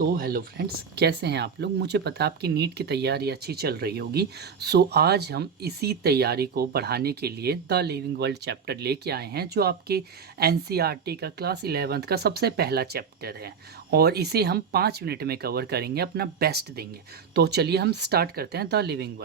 Hello friends, कैसे हैं आप लोग। मुझे पता है आपकी नीट की तैयारी अच्छी चल रही होगी। आज हम इसी तैयारी को बढ़ाने के लिए द लिविंग वर्ल्ड चैप्टर लेके आए हैं, जो आपके एनसीईआरटी का क्लास 11th का सबसे पहला चैप्टर है। और इसे हम 5 मिनट में कवर करेंगे, अपना बेस्ट देंगे। तो चलिए हम स्टार्ट करते हैं द लिविंग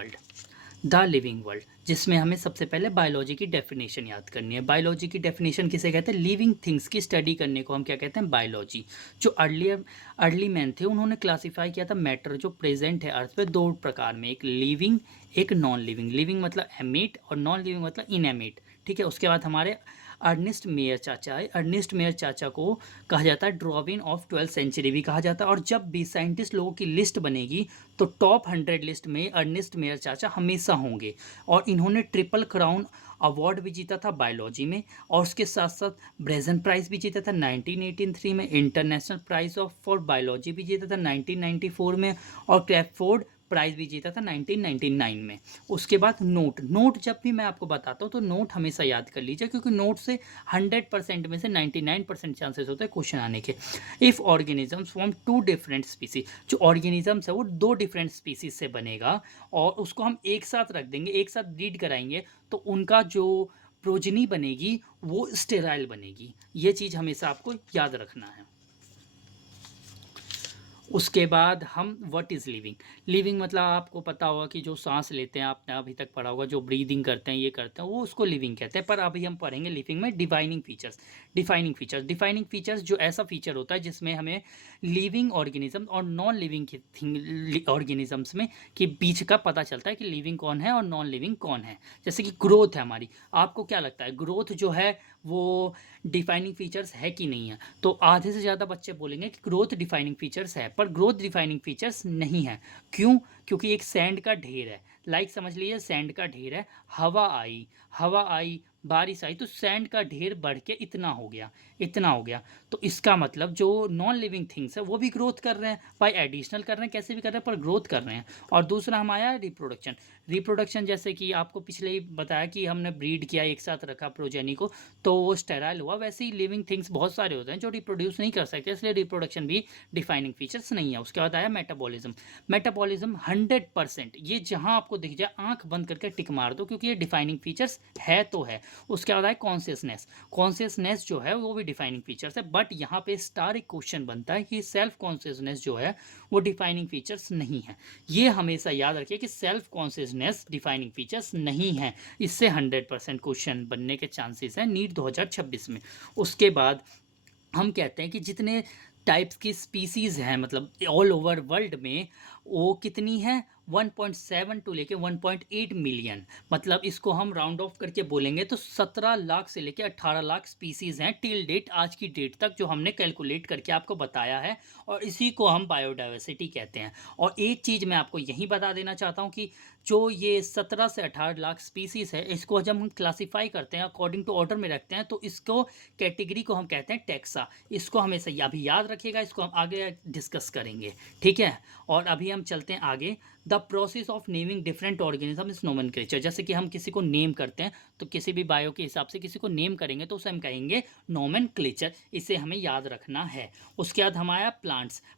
वर्ल्ड, जिसमें हमें सबसे पहले बायोलॉजी की डेफिनेशन याद करनी है। बायोलॉजी की डेफिनेशन किसे कहते हैं? लिविंग थिंग्स की स्टडी करने को हम क्या कहते हैं? बायोलॉजी। जो अर्ली मैन थे, उन्होंने क्लासिफाई किया था मैटर जो प्रेजेंट है अर्थ पे दो प्रकार में, एक लिविंग एक नॉन लिविंग। लिविंग मतलब एमिट और नॉन लिविंग मतलब इनएमिट। ठीक है। उसके बाद हमारे अर्नेस्ट मेयर चाचा है। अर्नेस्ट मेयर चाचा को कहा जाता है ड्रॉविन ऑफ 12th सेंचुरी भी कहा जाता है। और जब भी साइंटिस्ट लोगों की लिस्ट बनेगी तो टॉप 100 लिस्ट में अर्नेस्ट मेयर चाचा हमेशा होंगे। और इन्होंने ट्रिपल क्राउन अवार्ड भी जीता था बायोलॉजी में। और उसके साथ साथ ब्रेजन प्राइज़ भी जीता था 1983 में। International prize of for biology भी जीता था 1994 में। और क्रैफोर्ड प्राइज़ भी जीता था 1999 में। उसके बाद नोट जब भी मैं आपको बताता हूँ तो नोट हमेशा याद कर लीजिए, क्योंकि नोट से 100% में से 99% चांसेस होते हैं क्वेश्चन आने के। If organisms from two different species, जो ऑर्गेनिजम्स है वो दो डिफरेंट स्पीसीज से बनेगा और उसको हम एक साथ रख देंगे, एक साथ ब्रीड कराएंगे, तो उनका जो प्रोजनी बनेगी वो स्टेराइल बनेगी। ये चीज़ हमेशा आपको याद रखना है। उसके बाद हम व्हाट इज़ लिविंग। लिविंग मतलब आपको पता होगा कि जो सांस लेते हैं, आपने अभी तक पढ़ा होगा, जो ब्रीदिंग करते हैं, ये करते हैं, वो उसको लिविंग कहते हैं। पर अभी हम पढ़ेंगे लिविंग में डिफाइनिंग फीचर्स जो ऐसा फीचर होता है जिसमें हमें लिविंग ऑर्गेनिज्म और नॉन लिविंग ऑर्गेनिजम्स में के बीच का पता चलता है कि लिविंग कौन है और नॉन लिविंग कौन है। जैसे कि ग्रोथ है हमारी। आपको क्या लगता है ग्रोथ जो है वो डिफाइनिंग फीचर्स है कि नहीं है? तो आधे से ज़्यादा बच्चे बोलेंगे कि ग्रोथ डिफाइनिंग फीचर्स है, पर ग्रोथ डिफाइनिंग फीचर्स नहीं है। क्यों? क्योंकि एक सैंड का ढेर है। समझ लीजिए सैंड का ढेर है। हवा आई, बारिश आई, तो सैंड का ढेर बढ़ के इतना हो गया। तो इसका मतलब जो नॉन लिविंग थिंग्स है वो भी ग्रोथ कर रहे हैं, बाई एडिशनल कर रहे हैं, कैसे भी कर रहे हैं, पर ग्रोथ कर रहे हैं। और दूसरा हम आया रिप्रोडक्शन। जैसे कि आपको पिछले ही बताया कि हमने ब्रीड किया, एक साथ रखा प्रोजेनी को, तो वो स्टेराइल हुआ। वैसे ही लिविंग थिंग्स बहुत सारे होते हैं जो रिप्रोड्यूस नहीं कर सकते, इसलिए रिप्रोडक्शन भी डिफाइनिंग फीचर्स नहीं है। उसके बाद आया मेटाबॉलिज्म 100%। ये जहां आपको दिख जाए आंख बंद करके टिक मार दो, क्योंकि ये डिफाइनिंग फीचर्स है तो है। उसके बाद आया कॉन्शियसनेस जो है वो भी डिफाइनिंग फीचर्स है। बट यहाँ पे स्टार एक क्वेश्चन बनता है कि सेल्फ कॉन्शियसनेस जो है वो डिफाइनिंग फीचर्स नहीं है। ये हमेशा याद रखिए कि सेल्फ कॉन्शियसनेस डिफाइनिंग फीचर्स नहीं है। इससे 100% क्वेश्चन बनने के चांसेस हैं नीट 2026 में। उसके बाद हम कहते हैं कि जितने टाइप्स की स्पीसीज़ हैं, मतलब ऑल ओवर वर्ल्ड में, वो कितनी है? 1.7 टू लेके 1.8 मिलियन। मतलब इसको हम राउंड ऑफ करके बोलेंगे तो 17 लाख से लेके 18 लाख स्पीसीज़ हैं टिल डेट, आज की डेट तक, जो हमने कैलकुलेट करके आपको बताया है। और इसी को हम बायोडाइवर्सिटी कहते हैं। और एक चीज़ मैं आपको यही बता देना चाहता हूँ कि जो ये 17 से 18 लाख स्पीसीज़ है, इसको जब हम क्लासीफाई करते हैं, अकॉर्डिंग टू ऑर्डर में रखते हैं, तो इसको कैटेगरी को हम कहते हैं टैक्सा। इसको हमेशा अभी याद रखिएगा, इसको हम आगे डिस्कस करेंगे। ठीक है। और अभी हम चलते हैं आगे। The process of naming different organism is nomenclature. जैसे कि हम किसी को नेम करते हैं, तो किसी भी बायो के हिसाब से किसी को नेम करेंगे तो उसे हम कहेंगे नोमेनक्लेचर। इसे हमें याद रखना है। उसके बाद हमारा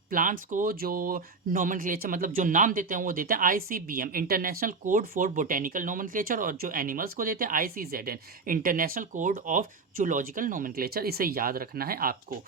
प्लांट्स को जो नोमेनक्लेचर मतलब जो नाम देते हैं वो देते हैं ICBM, international code for botanical nomenclature. और जो एनिमल्स को देते हैं ICZN, international code of zoological nomenclature. इसे याद रखना है आपको।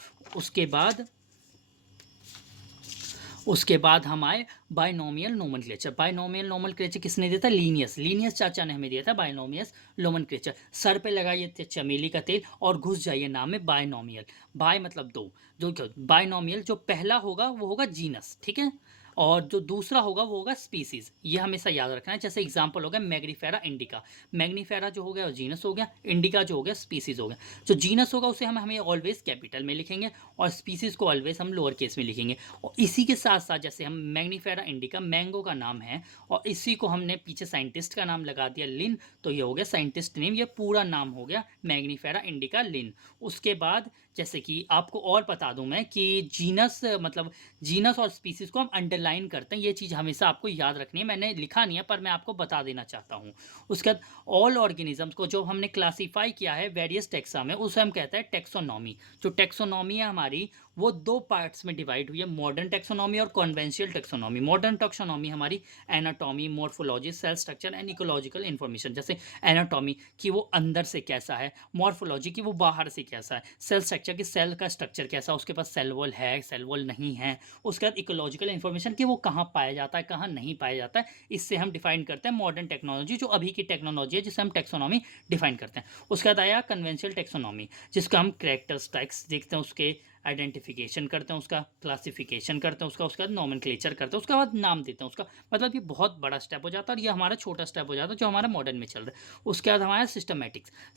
उसके बाद हम आए बाइनोमियल नोमेनक्लेचर किसने दिया था? लीनियस चाचा ने हमें दिया था बाइनोमियस नोमेनक्लेचर। सर पे लगाइए चमेली का तेल और घुस जाइए नाम में बाइनोमियल। बाय मतलब दो, जो बाइनोमियल जो पहला होगा वो होगा जीनस, ठीक है, और जो दूसरा होगा वो होगा स्पीसीज। ये हमेशा याद रखना है। जैसे एग्जांपल हो गया मैग्नीफेरा इंडिका। मैग्नीफेरा जो हो गया वो जीनस हो गया, इंडिका जो हो गया स्पीसीज हो गया। जो जीनस होगा उसे हमें ऑलवेज कैपिटल में लिखेंगे और स्पीसीज को ऑलवेज हम लोअर केस में लिखेंगे। और इसी के साथ साथ जैसे हम मैग्नीफेरा इंडिका मैंगो का नाम है, और इसी को हमने पीछे साइंटिस्ट का नाम लगा दिया लिन, तो ये हो गया साइंटिस्ट नेम, ये पूरा नाम हो गया मैग्नीफेरा इंडिका लिन। उसके बाद जैसे कि आपको और बता दूं मैं कि जीनस और स्पीसीज को हम अंडरलाइन करते हैं। ये चीज़ हमेशा आपको याद रखनी है। मैंने लिखा नहीं है पर मैं आपको बता देना चाहता हूँ। उसके बाद ऑल ऑर्गेनिजम्स को जो हमने क्लासीफाई किया है वेरियस टेक्सा में, उसे हम कहते हैं टेक्सोनॉमी। जो टेक्सोनॉमी है हमारी वो 2 पार्ट्स में डिवाइड हुई है, मॉडर्न टैक्सोनॉमी और कन्वेंशनल टैक्सोनॉमी। मॉडर्न टैक्सोनॉमी हमारी anatomy, morphology, cell structure and ecological information, जैसे एनाटॉमी कि वो अंदर से कैसा है, मॉर्फोलॉजी कि वो बाहर से कैसा है, सेल स्ट्रक्चर कि सेल का स्ट्रक्चर कैसा है, उसके पास सेल वॉल है, सेल वॉल नहीं है। उसके बाद इकोलॉजिकल इन्फॉर्मेशन कि वो कहाँ पाया जाता है, कहाँ नहीं पाया जाता है। इससे हम डिफाइन करते हैं मॉडर्न टेक्नोलॉजी, जो अभी की टेक्नोलॉजी है, जिसे हम टैक्सोनॉमी डिफाइन करते हैं। उसके बाद आया कन्वेंशनल टैक्सोनॉमी, जिसका हम कैरेक्टरिस्टिक्स देखते हैं, उसके आइडेंटिफिकेशन करते हैं, उसका क्लासिफिकेशन करते हैं, उसका बाद नॉमेनक्लेचर करते हैं, उसके बाद नाम देते हैं उसका। मतलब ये बहुत बड़ा स्टेप हो जाता है और ये हमारा छोटा स्टेप हो जाता है जो हमारा मॉडर्न में चल रहा है। उसके बाद हमारा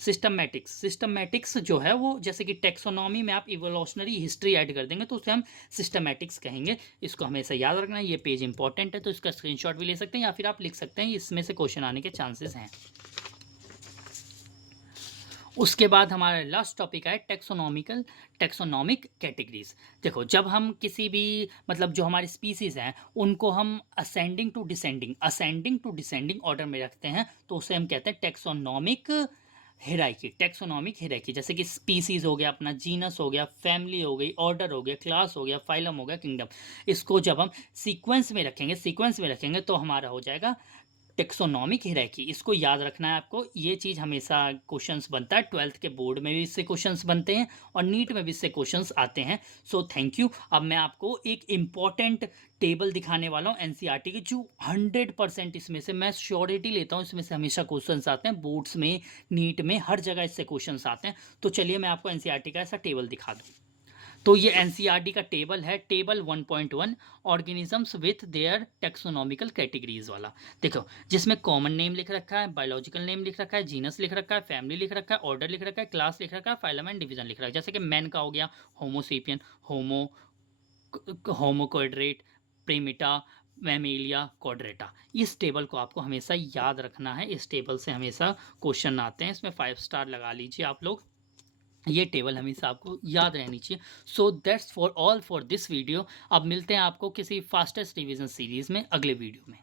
सिस्टमैटिक्स जो है वो, जैसे कि टेक्सोनॉमी में आप इवोल्यूशनरी हिस्ट्री ऐड कर देंगे तो उसे हम सिस्टमैटिक्स कहेंगे। इसको हमेशा याद रखना है, ये पेज इंपॉर्टेंट है तो इसका स्क्रीनशॉट भी ले सकते हैं या फिर आप लिख सकते हैं, इसमें से क्वेश्चन आने के चांसेस हैं। उसके बाद हमारा लास्ट टॉपिक है टैक्सोनॉमिक कैटेगरीज। देखो, जब हम किसी भी मतलब जो हमारी स्पीसीज हैं उनको हम असेंडिंग टू डिसेंडिंग ऑर्डर में रखते हैं तो उसे हम कहते हैं टैक्सोनॉमिक हिरार्की। जैसे कि स्पीसीज हो गया, अपना जीनस हो गया, फैमिली हो गई, ऑर्डर हो गया, क्लास हो गया, फाइलम हो गया, किंगडम। इसको जब हम सीक्वेंस में रखेंगे तो हमारा हो जाएगा टेक्सोनॉमिक हिरार्की। इसको याद रखना है आपको, ये चीज़ हमेशा क्वेश्चंस बनता है, 12th के बोर्ड में भी इससे क्वेश्चंस बनते हैं और नीट में भी इससे क्वेश्चंस आते हैं। So thank you. अब मैं आपको एक इम्पॉर्टेंट टेबल दिखाने वाला हूँ एनसीईआरटी की, जो 100% इसमें से मैं श्योरिटी लेता हूँ, इसमें से हमेशा क्वेश्चंस आते हैं, बोर्ड्स में, नीट में, हर जगह इससे क्वेश्चंस आते हैं। तो चलिए मैं आपको एनसीईआरटी का ऐसा टेबल दिखा दूँ। तो ये एनसीईआरटी का टेबल है, table 1.1, organisms with their taxonomical categories वाला। देखो, जिसमें कॉमन नेम लिख रखा है, बायोलॉजिकल नेम लिख रखा है, जीनस लिख रखा है, फैमिली लिख रखा है, ऑर्डर लिख रखा है, क्लास लिख रखा है, फाइलम एंड डिवीजन लिख रखा है। जैसे कि मैन का हो गया होमोसेपियन, होमोक्वाड्रेट, प्रिमिटा, मैमेलिया, क्वाड्रेटा। इस टेबल को आपको हमेशा याद रखना है, इस टेबल से हमेशा क्वेश्चन आते हैं, इसमें 5 स्टार लगा लीजिए आप लोग। ये टेबल हमेशा आपको याद रहनी चाहिए। So that's for all for this video. अब मिलते हैं आपको किसी फास्टेस्ट रिवीजन सीरीज में अगले वीडियो में।